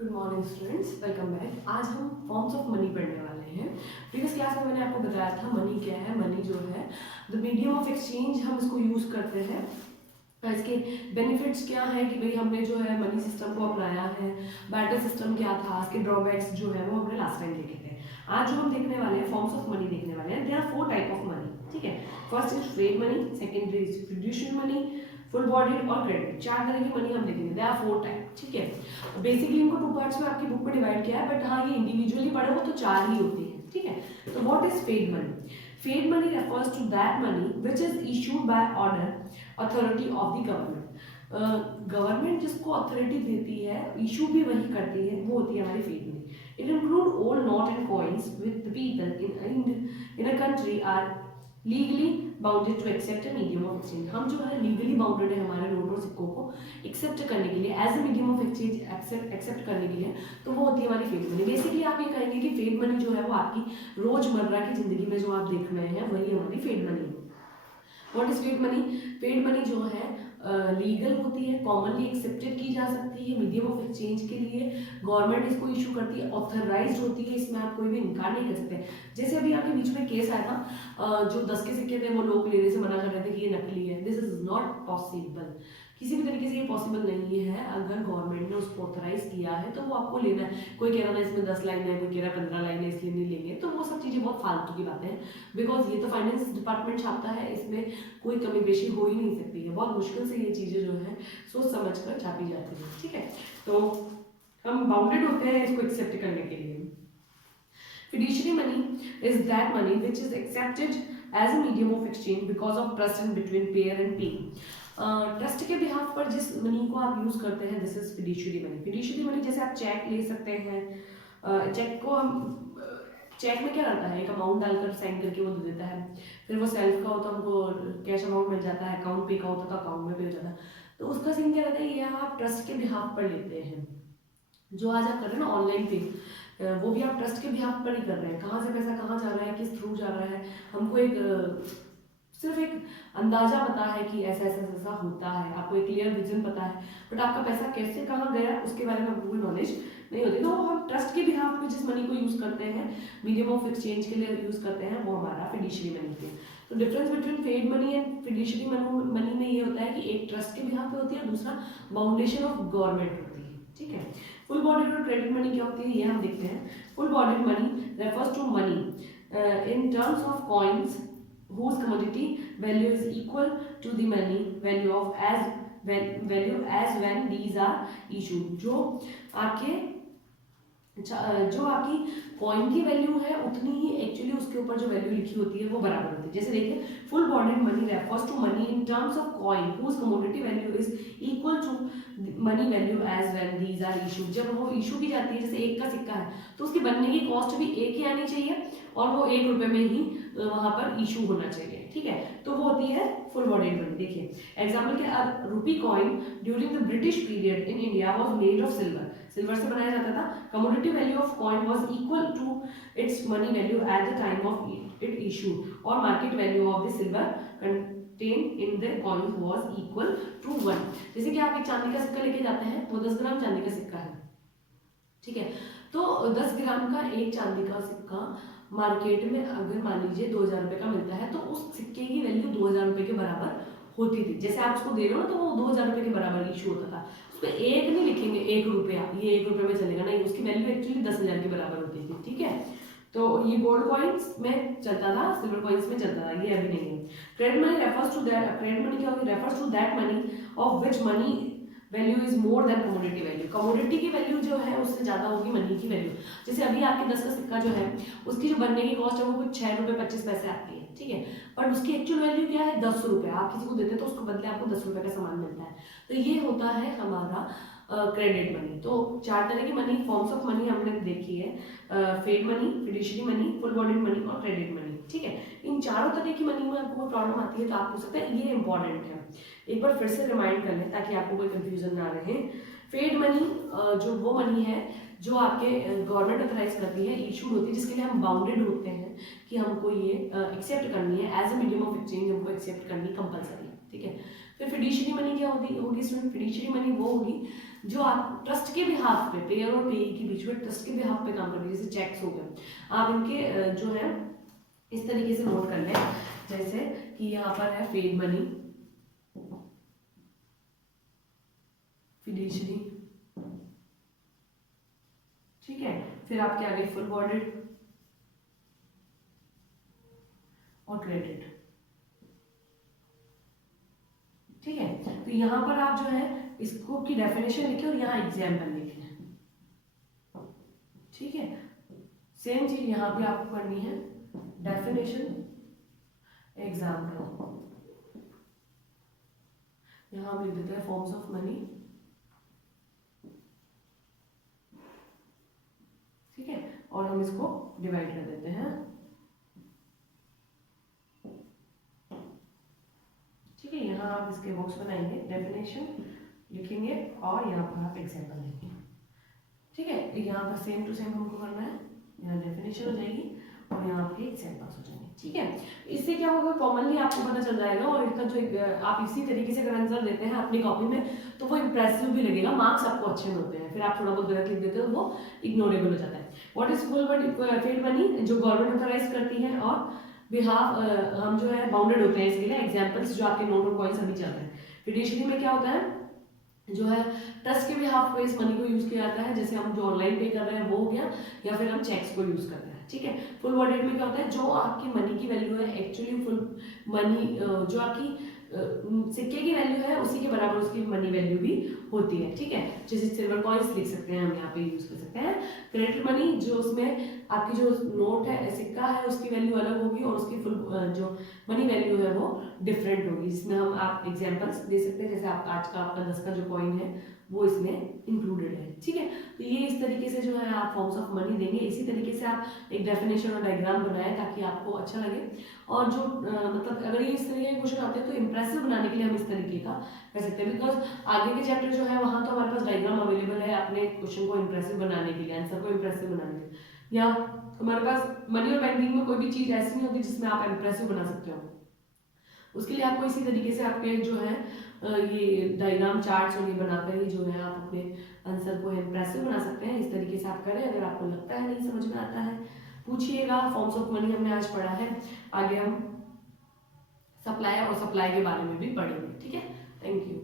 Good morning students, welcome back. आज हम forms of money पढ़ने वाले हैं। प्रीवियस क्लास में मैंने आपको बताया था मनी क्या है। मनी जो है द मीडियम ऑफ एक्सचेंज, हम इसको यूज़ करते हैं। इसके बेनिफिट्स क्या है कि भाई हमने जो है मनी सिस्टम को अपनाया है, बैटर सिस्टम क्या था, इसके ड्रॉबैक्स जो है वो हमने लास्ट टाइम देखे थे। आज जो हम देखने वाले हैं फॉर्म्स ऑफ मनी देखने वाले हैं। There are 4 type of money, ठीक है। First is trade money, second is fiduciary money, full bodied और क्रेडिट। 4 तरह की मनी हम देखेंगे। देयर आर 4 टाइप, ठीक है। बेसिकली इनको 2 पार्ट्स में आपकी बुक में डिवाइड किया है, बट हाँ ये इंडिविजुअली पढ़े हो तो 4 ही होती है, ठीक है। तो what is paid money? Paid money refers to that money which is issued by order authority of the government. Government जिसको अथॉरिटी देती है, इशू भी वही करती है, वो होती है हमारी paid money. It include all note and coins with the people in a country are legally bounded to accept a medium of exchange. हम जो है लीगली बाउंडेड है हमारे नोट और सिक्कों को एक्सेप्ट करने के लिए, as a medium of exchange accept करने के लिए, तो वो होती है हमारी पेड मनी। बेसिकली आप ये कहेंगे कि पेड मनी जो है वो आपकी रोजमर्रा की जिंदगी में जो आप देख रहे हैं वही हमारी पेड मनी है। What is paid money? Paid money जो है लीगल होती है, कॉमनली एक्सेप्टेड की जा सकती है मीडियम ऑफ एक्सचेंज के लिए, गवर्नमेंट इसको इशू करती है, ऑथराइज्ड होती है, इसमें आप कोई भी इनकार नहीं कर सकते। जैसे अभी आपके बीच में केस आया था, जो 10 के सिक्के थे वो लोग लेने से मना कर रहे थे कि ये नकली है। दिस इज नॉट पॉसिबल, किसी भी तरीके से ये पॉसिबल नहीं है। अगर गवर्नमेंट ने उसको ऑथराइज किया है तो वो आपको लेना है। कोई कह रहा है इसमें 10 लाइन है, कोई कह रहा है 15 लाइन है, इसलिए नहीं लेंगे, तो वो सब चीज़ें बहुत फालतू की बातें हैं। बिकॉज ये तो फाइनेंस डिपार्टमेंट छापता है, इसमें कोई कमी पेशी हो ही नहीं सकती है। बहुत मुश्किल से ये चीज़ें जो है सोच समझ कर छापी जाती है, ठीक है। तो हम बाउंडेड होते हैं इसको एक्सेप्ट करने के लिए। Fiduciary money is that money which is accepted as a medium of exchange because of trust in between payer and pay. Trust के बिहाफ पर जिस मनी को आप यूज करते हैं, this is fiduciary money. Fiduciary money जैसे आप check ले सकते हैं, चेक को हम चेक में क्या रहता है, एक अमाउंट डालकर साइन करके वो दे देता है, फिर वो सेल्फ का होता है, हमको कैश अमाउंट मिल जाता है, अकाउंट पे का होता है तो अकाउंट में पे हो जाता है। तो उसका सीन क्या रहता है, ये आप ट्रस्ट के बिहाफ पर लेते हैं। जो आज आप कर रहे हैं ना ऑनलाइन पे, वो भी आप ट्रस्ट के बिहाफ पर ही कर रहे हैं। कहाँ से पैसा कहाँ जा रहा है, किस थ्रू जा रहा है, हमको एक सिर्फ एक अंदाजा पता है कि ऐसा ऐसा ऐसा होता है, आपको एक क्लियर विजन पता है, बट आपका पैसा कैसे कहाँ गया उसके बारे में आपको कोई नॉलेज नहीं होती। तो हम ट्रस्ट के बिहाफ पे जिस मनी को यूज करते हैं, मीडियम ऑफ एक्सचेंज के लिए यूज करते हैं, वो हमारा फिड्यूशियरी मनी है। तो difference between paid money and fiduciary money में ये होता है कि एक ट्रस्ट के बिहाफ पे होती है, दूसरा बाउंडेशन ऑफ गवर्नमेंट होती है, ठीक है। फुल बॉडीड और क्रेडिट मनी क्या होती है ये हम देखते हैं। Full bodied money refers to money in terms of coins whose commodity value is equal to the money value of as when these are issued। जो आपकी कॉइन की वैल्यू है उतनी ही एक्चुअली उसके ऊपर जो वैल्यू लिखी होती है वो बराबर होती है। जैसे देखिए, full bodied money refers to money in terms of coin whose commodity value is equal to money value as when these are issued. जब वो इशू की जाती है, जैसे एक का सिक्का है तो उसकी बनने की कॉस्ट भी एक ही आनी चाहिए और वो 1 रुपए में ही वहां पर इशू होना चाहिए, ठीक है। तो वो होती है फुल बॉडीड मनी। देखिए एग्जाम्पल के, a rupee coin during the British period in India was made of silver. Silver से बनाया जाता था। Commodity value of coin was equal to its money value at the time of it issue, और market value of the silver content in the coin was equal to 1। जैसे कि आप एक चांदी का सिक्का लेके जाते हैं, वो 10 ग्राम चांदी का सिक्का है, ठीक है। तो 10 ग्राम का एक चांदी का सिक्का मार्केट में अगर मान लीजिए 2000 रुपए का मिलता है, तो उस सिक्के की वैल्यू 2000 रुपए के बराबर होती थी। जैसे आप उसको दे रहे हो ना, तो वो 2000 रुपए के बराबर इशू होता था। उसमें एक नहीं लिखेंगे 1 रुपया, ये 1 रुपये में चलेगा नहीं, उसकी वैल्यू एक्चुअली 10,000 के बराबर होती थी, ठीक है। तो ये गोल्ड कॉइन्स में चलता था, सिल्वर कॉइन्स में चलता था, ये अभी नहीं है। Credit money refers to that, credit money क्या होगी, refers to that money of which money value is more than commodity value. Commodity की वैल्यू जो है उससे ज्यादा होगी मनी की वैल्यू। जैसे अभी आपके 10 का सिक्का जो है उसकी जो बनने की कॉस्ट है वो कुछ 6 रुपये 25 पैसे आती है, ठीक है। बट उसकी एक्चुअल वैल्यू क्या है, 10 रुपये। आप किसी को देते हैं तो उसको बदले आपको 10 रुपये का सामान मिलता है। तो ये होता है हमारा क्रेडिट मनी। तो 4 तरह की मनी, फॉर्म्स ऑफ मनी हमने देखी है, paid money, fiduciary money, full bodied money और क्रेडिट मनी, ठीक है। इन चारों तरह की मनी में आपको कोई प्रॉब्लम आती है तो आप पूछ सकते हैं, ये इंपॉर्टेंट है। एक बार फिर से रिमाइंड कर लें ताकि आपको कोई कंफ्यूजन ना रहे। पेड मनी जो वो मनी है जो आपके गवर्नमेंट ऑथराइज करती है, इशूड होती है, जिसके लिए हम बाउंडेड होते हैं कि हमको ये एक्सेप्ट करनी है as a medium of exchange, हमको एक्सेप्ट करनी कंपलसरी है, ठीक है। फिर फिड्यूशियरी मनी क्या होगी स्टूडेंट? फिड्यूशियरी मनी वो होगी जो आप ट्रस्ट के बिहाफ पे, पेयर और पेई के बीच में ट्रस्ट के बिहाफ पे काम करती है, जैसे चेक्स हो गए, आप इनके जो है इस तरीके से नोट कर लें, जैसे कि यहाँ पर है पेड मनी, फिड्यूशियरी, ठीक है, फिर आपके आगे फुल बॉर्डेड और क्रेडिट, ठीक है। तो यहाँ पर आप जो है इसको की डेफिनेशन लिखे और यहाँ एग्जाम्पल लिखे, ठीक है। सेम चीज यहाँ पे आपको करनी है, डेफिनेशन एग्जाम्पल, यहाँ हम लिख देते हैं फॉर्म्स ऑफ मनी, ठीक है, और हम इसको डिवाइड कर देते हैं, ठीक है। यहाँ आप इसके बॉक्स बनाएंगे, डेफिनेशन लिखेंगे और यहाँ पर आप एग्जाम्पल लिखेंगे, ठीक है। यहाँ पर सेम टू सेम हमको करना है, यहाँ डेफिनेशन हो जाएगी और यहाँ आपके एग्जाम्पल्स हो जाएंगे, ठीक है। इससे क्या होगा, कॉमनली आपको पता चल जाएगा और इसका जो आप इसी तरीके से अगर आंसर देते हैं अपनी कॉपी में तो वो इंप्रेसिव भी लगेगा, मार्क्स आपको अच्छे मिलते हैं। फिर आप थोड़ा बहुत गलत लिख देते हो वो इग्नोरेबल हो जाता है। What is full paid money, जो गवर्नमेंट ऑथराइज करती है और बिहाफ हम जो है बाउंडेड होते हैं इसके लिए, एग्जाम्पल्स जो आपके नोट और कॉइन्स अभी चल रहे हैं। फिड्यूशियरी में क्या होता है, जो है ट्रस्ट के बिहाफ पे इस मनी को यूज किया जाता है, जैसे हम जो ऑनलाइन पे कर रहे हैं वो हो गया, या फिर हम चेक्स को यूज करते हैं, ठीक है। फुल बॉडेड में क्या होता है, जो आपकी मनी की वैल्यू है एक्चुअली फुल मनी जो आपकी सिक्के की वैल्यू है उसी के बराबर उसकी मनी वैल्यू भी होती है, ठीक है। जैसे सिल्वर कॉइन्स लिख सकते हैं हम यहाँ पे यूज कर सकते हैं। क्रेडिट मनी, जो उसमें आपकी जो नोट है सिक्का है उसकी वैल्यू अलग होगी और उसकी फुल जो मनी वैल्यू है वो डिफरेंट होगी, जिसमें हम आप एग्जांपल्स दे सकते हैं, जैसे आप आज का आपका 10 का जो कॉइन है वो इसमें इंक्लूडेड है, ठीक है। तो ये इस तरीके से जो है आप फॉर्म्स ऑफ मनी देंगे, इसी तरीके से आप एक डेफिनेशन और डायग्राम बनाएं ताकि आपको अच्छा लगे। और जो मतलब अगर ये इस तरीके के क्वेश्चन आते हैं तो इंप्रेसिव बनाने के लिए हम इस तरीके का कर सकते हैं, बिकॉज आगे के चैप्टर जो है वहाँ तो हमारे पास डायग्राम अवेलेबल है अपने क्वेश्चन को इंप्रेसिव बनाने के लिए, आंसर को इंप्रेसिव बनाने के लिए। या हमारे पास मनी और बैंकिंग में कोई भी चीज़ ऐसी नहीं होती जिसमें आप इंप्रेसिव बना सकते हो, उसके लिए आपको इसी तरीके से आपके जो है ये डायग्राम चार्ट्स और ये बनाकर ही जो है आप अपने आंसर को इम्प्रेसिव बना सकते हैं। इस तरीके से आप करें। अगर आपको लगता है नहीं समझ में आता है पूछिएगा। फॉर्म्स ऑफ मनी हमने आज पढ़ा है, आगे हम सप्लाई और सप्लाई के बारे में भी पढ़ेंगे, ठीक है। Thank you.